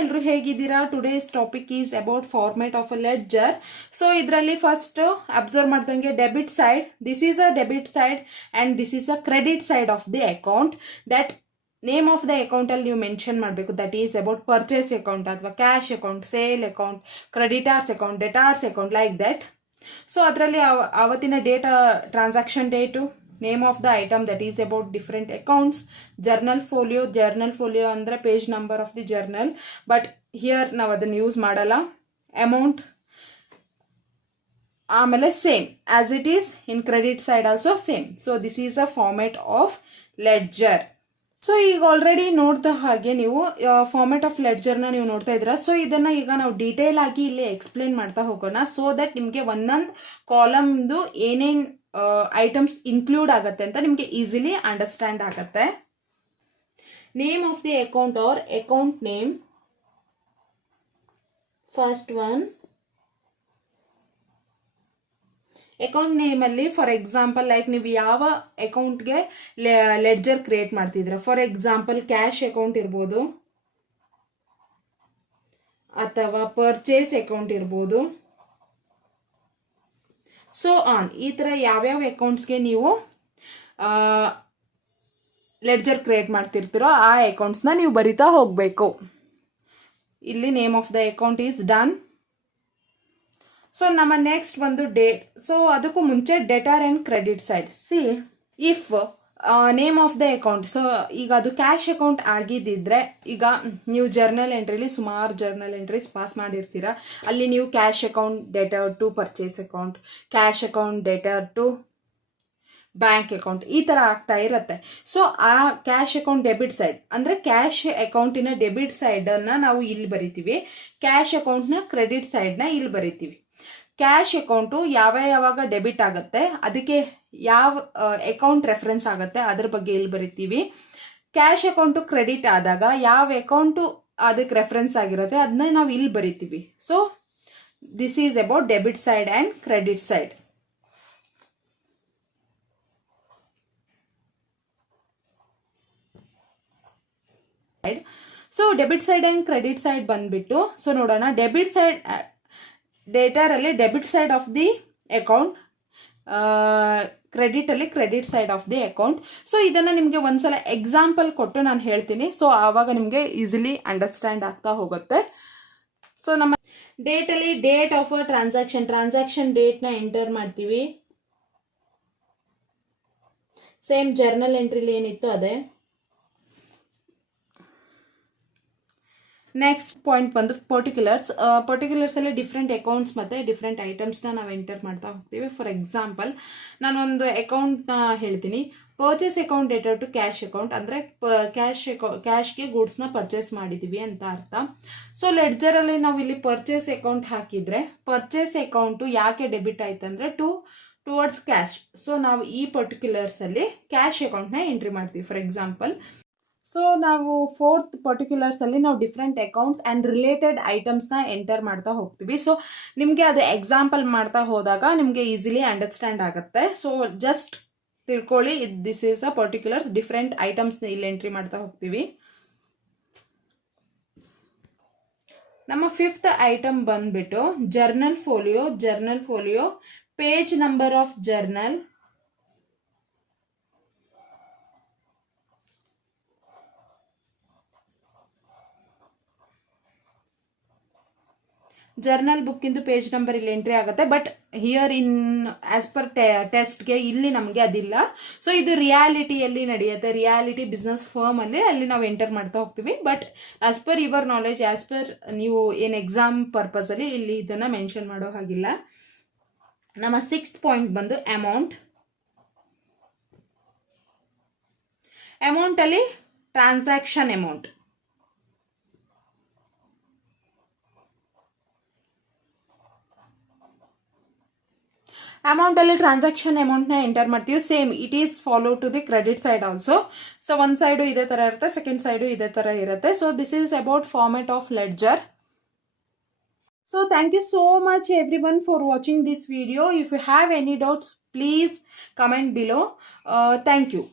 ಎಲ್ಲರೂ ಹೇಗಿದ್ದೀರಾ? Today's topic is about format of a ledger. So ಇದರಲ್ಲಿ ಫಸ್ಟ್ ಅಬ್ಸರ್ವ್ ಮಾಡ್ದಂಗೆ debit side, this is a debit side and this is a credit side of the account. That name of the account ಅಲ್ಲಿ ನೀವು mention ಮಾಡಬೇಕು. That is about purchase account ಅಥವಾ cash account, sale account, creditors account, debtors account, like that. So ಅದರಲ್ಲಿ ಅವತ್ತಿನ date, transaction date, name of the item, that is about different accounts, journal folio ಅಂದರೆ page number of the journal, but here ನಾವು ಅದನ್ನು use ಮಾಡಲ್ಲ. Amount, ಆಮೇಲೆ same as it is in credit side also same. So this is a format of ledger. So ಈಗ already ನೋಡ್ದ ಹಾಗೆ ನೀವು format of ಲೆಡ್ಜರ್ನ ನೀವು ನೋಡ್ತಾ ಇದ್ದೀರಾ. ಸೊ ಇದನ್ನ ಈಗ ನಾವು ಡೀಟೇಲ್ ಆಗಿ ಇಲ್ಲಿ ಎಕ್ಸ್ಪ್ಲೇನ್ ಮಾಡ್ತಾ ಹೋಗೋಣ, ಸೊ ದಟ್ ನಿಮಗೆ ಒಂದೊಂದು ಕಾಲಮ್ದು ಏನೇನು ಐಟಮ್ಸ್ ಇನ್ಕ್ಲೂಡ್ ಆಗುತ್ತೆ ಅಂತ ನಿಮಗೆ ಈಸಿಲಿ ಅಂಡರ್ಸ್ಟ್ಯಾಂಡ್ ಆಗುತ್ತೆ. Name of the account or account name. First one account name ಅಲ್ಲಿ ಫಾರ್ ಎಕ್ಸಾಂಪಲ್ ಲೈಕ್ ನೀವು ಯಾವ ಅಕೌಂಟ್ಗೆ ಲೆಡ್ಜರ್ ಕ್ರಿಯೇಟ್ ಮಾಡ್ತಿದ್ದೀರಾ. ಫಾರ್ ಎಕ್ಸಾಂಪಲ್ ಕ್ಯಾಶ್ ಅಕೌಂಟ್ ಇರ್ಬೋದು, ಅಥವಾ ಪರ್ಚೇಸ್ ಅಕೌಂಟ್ ಇರ್ಬೋದು, ಸೊ ಆನ್. ಈ ಥರ ಯಾವ್ಯಾವ ಅಕೌಂಟ್ಸ್ಗೆ ನೀವು ಲೆಡ್ಜರ್ ಕ್ರಿಯೇಟ್ ಮಾಡ್ತಿರ್ತೀರೋ ಆ ಅಕೌಂಟ್ಸ್ನ ನೀವು ಬರಿತಾ ಹೋಗಬೇಕು. ಇಲ್ಲಿ name of the account is done. So ನಮ್ಮ ನೆಕ್ಸ್ಟ್ ಒಂದು ಡೇಟ್. ಸೊ ಅದಕ್ಕೂ ಮುಂಚೆ debtor and credit side. C if name of the account, so ಈಗ ಅದು ಕ್ಯಾಶ್ ಅಕೌಂಟ್ ಆಗಿದ್ದಿದ್ರೆ, ಈಗ ನೀವು ಜರ್ನಲ್ ಎಂಟ್ರಿಲಿ ಸುಮಾರು ಜರ್ನಲ್ ಎಂಟ್ರೀಸ್ ಪಾಸ್ ಮಾಡಿರ್ತೀರ. ಅಲ್ಲಿ ನೀವು cash account debtor to purchase account, cash account debtor to bank account, ಈ ಥರ ಆಗ್ತಾ ಇರತ್ತೆ. ಸೊ ಆ ಕ್ಯಾಶ್ ಅಕೌಂಟ್ ಡೆಬಿಟ್ ಸೈಡ್ ಅಂದರೆ ಕ್ಯಾಶ್ ಅಕೌಂಟಿನ ಡೆಬಿಟ್ ಸೈಡನ್ನು ನಾವು ಇಲ್ಲಿ ಬರಿತೀವಿ, ಕ್ಯಾಶ್ ಅಕೌಂಟ್ನ ಕ್ರೆಡಿಟ್ ಸೈಡ್ನ ಇಲ್ಲಿ ಬರಿತೀವಿ. ಕ್ಯಾಶ್ ಅಕೌಂಟು ಯಾವಾಗ ಡೆಬಿಟ್ ಆಗುತ್ತೆ ಅದಕ್ಕೆ ಯಾವ ಅಕೌಂಟ್ ರೆಫರೆನ್ಸ್ ಆಗುತ್ತೆ ಅದ್ರ ಬಗ್ಗೆ ಇಲ್ಲಿ ಬರಿತೀವಿ. ಕ್ಯಾಶ್ ಅಕೌಂಟು ಕ್ರೆಡಿಟ್ ಆದಾಗ ಯಾವ ಅಕೌಂಟು ಅದಕ್ಕೆ ರೆಫರೆನ್ಸ್ ಆಗಿರುತ್ತೆ ಅದನ್ನ ನಾವು ಇಲ್ಲಿ ಬರಿತೀವಿ. So this is about debit side and credit side. So debit side and credit side ಬಂದ್ಬಿಟ್ಟು, ಸೊ ನೋಡೋಣ. ಡೆಬಿಟ್ ಸೈಡ್ ಡೇಟರ್ ಅಲ್ಲಿ debit side of the account, credit ಅಲ್ಲಿ credit side of the account. So ಇದನ್ನ ನಿಮಗೆ ಒಂದ್ಸಲ example ಕೊಟ್ಟು ನಾನು ಹೇಳ್ತೀನಿ. ಸೊ ಆವಾಗ ನಿಮಗೆ ಈಸಿಲಿ ಅಂಡರ್ಸ್ಟ್ಯಾಂಡ್ ಆಗ್ತಾ ಹೋಗುತ್ತೆ. ಸೊ ನಮ್ಮ ಡೇಟ್ ಅಲ್ಲಿ date of a transaction date ನ ಎಂಟರ್ ಮಾಡ್ತೀವಿ. ಸೇಮ್ ಜರ್ನಲ್ ಎಂಟ್ರಿಲಿ ಏನಿತ್ತು ಅದೇ. ನೆಕ್ಸ್ಟ್ ಪಾಯಿಂಟ್ ಬಂದು ಪರ್ಟಿಕ್ಯುಲರ್ಸ್ ಅಲ್ಲಿ ಡಿಫ್ರೆಂಟ್ ಅಕೌಂಟ್ಸ್ ಮತ್ತೆ ಡಿಫ್ರೆಂಟ್ ಐಟಮ್ಸ್ನ ನಾವು ಎಂಟರ್ ಮಾಡ್ತಾ ಹೋಗ್ತೀವಿ. ಫಾರ್ ಎಕ್ಸಾಂಪಲ್ ನಾನೊಂದು ಅಕೌಂಟ್ನ ಹೇಳ್ತೀನಿ. Purchase account debtor to cash account ಅಂದರೆ ಕ್ಯಾಶ್ಗೆ ಗೂಡ್ಸ್ನ ಪರ್ಚೇಸ್ ಮಾಡಿದ್ದೀವಿ ಅಂತ ಅರ್ಥ. ಸೊ ಲೆಡ್ಜರಲ್ಲಿ ನಾವು ಇಲ್ಲಿ ಪರ್ಚೇಸ್ ಅಕೌಂಟ್ ಹಾಕಿದ್ರೆ ಪರ್ಚೇಸ್ ಅಕೌಂಟು ಯಾಕೆ ಡೆಬಿಟ್ ಆಯ್ತಂದ್ರೆ ಟುವರ್ಡ್ಸ್ ಕ್ಯಾಶ್. ಸೊ ನಾವು ಈ ಪರ್ಟಿಕ್ಯುಲರ್ಸ್ ಅಲ್ಲಿ ಕ್ಯಾಶ್ ಅಕೌಂಟ್ನ ಎಂಟ್ರಿ ಮಾಡ್ತೀವಿ. ಫಾರ್ ಎಕ್ಸಾಂಪಲ್, ಸೊ ನಾವು ಫೋರ್ತ್ ಪರ್ಟಿಕ್ಯುಲರ್ಸ್ ಅಲ್ಲಿ ನಾವು ಡಿಫ್ರೆಂಟ್ ಅಕೌಂಟ್ಸ್ ಆ್ಯಂಡ್ ರಿಲೇಟೆಡ್ ಐಟಮ್ಸ್ನ ಎಂಟರ್ ಮಾಡ್ತಾ ಹೋಗ್ತೀವಿ. ಸೊ ನಿಮಗೆ ಅದು ಎಕ್ಸಾಂಪಲ್ ಮಾಡ್ತಾ ಹೋದಾಗ ನಿಮಗೆ ಈಸಿಲಿ ಅಂಡರ್ಸ್ಟ್ಯಾಂಡ್ ಆಗುತ್ತೆ. ಸೊ ಜಸ್ಟ್ ತಿಳ್ಕೊಳ್ಳಿ, this is a particulars, different ಐಟಮ್ಸ್ನ ಇಲ್ಲಿ ಎಂಟ್ರಿ ಮಾಡ್ತಾ ಹೋಗ್ತೀವಿ. ನಮ್ಮ ಫಿಫ್ತ್ ಐಟಮ್ ಬಂದ್ಬಿಟ್ಟು journal folio, page number of journal, journal book ಇಂದು ಪೇಜ್ ನಂಬರ್ ಇಲ್ಲಿ ಎಂಟ್ರಿ ಆಗುತ್ತೆ. But here in as per ಟೆಸ್ಟ್ಗೆ ಇಲ್ಲಿ ನಮಗೆ ಅದಿಲ್ಲ. ಸೊ ಇದು ರಿಯಾಲಿಟಿಯಲ್ಲಿ ನಡೆಯುತ್ತೆ, ರಿಯಾಲಿಟಿ ಬಿಸ್ನೆಸ್ ಫರ್ಮ್ ಅಲ್ಲಿ ನಾವು ಎಂಟರ್ ಮಾಡ್ತಾ ಹೋಗ್ತೀವಿ. But as per your knowledge, as per ನೀವು ಏನು ಎಕ್ಸಾಮ್ ಪರ್ಪಸ್ ಅಲ್ಲಿ ಇಲ್ಲಿ ಇದನ್ನ ಮೆನ್ಷನ್ ಮಾಡೋ ಹಾಗಿಲ್ಲ. ನಮ್ಮ ಸಿಕ್ಸ್ತ್ ಪಾಯಿಂಟ್ ಬಂದು ಅಮೌಂಟ್ ಅಲ್ಲಿ ಟ್ರಾನ್ಸಾಕ್ಷನ್ ಅಮೌಂಟ್ ಅಲ್ಲಿ ಟ್ರಾನ್ಸಾಕ್ಷನ್ ಅಮೌಂಟ್ನ ಎಂಟರ್ ಮಾಡ್ತೀವಿ. Same it is follow to the credit side also. So ಒಂದು ಸೈಡು ಇದೇ ಥರ ಇರುತ್ತೆ, ಸೆಕೆಂಡ್ ಸೈಡು ಇದೇ ಥರ ಇರುತ್ತೆ. So this is about format of ledger. So thank you so much everyone for watching this video. If you have any doubts, please comment below. Thank you.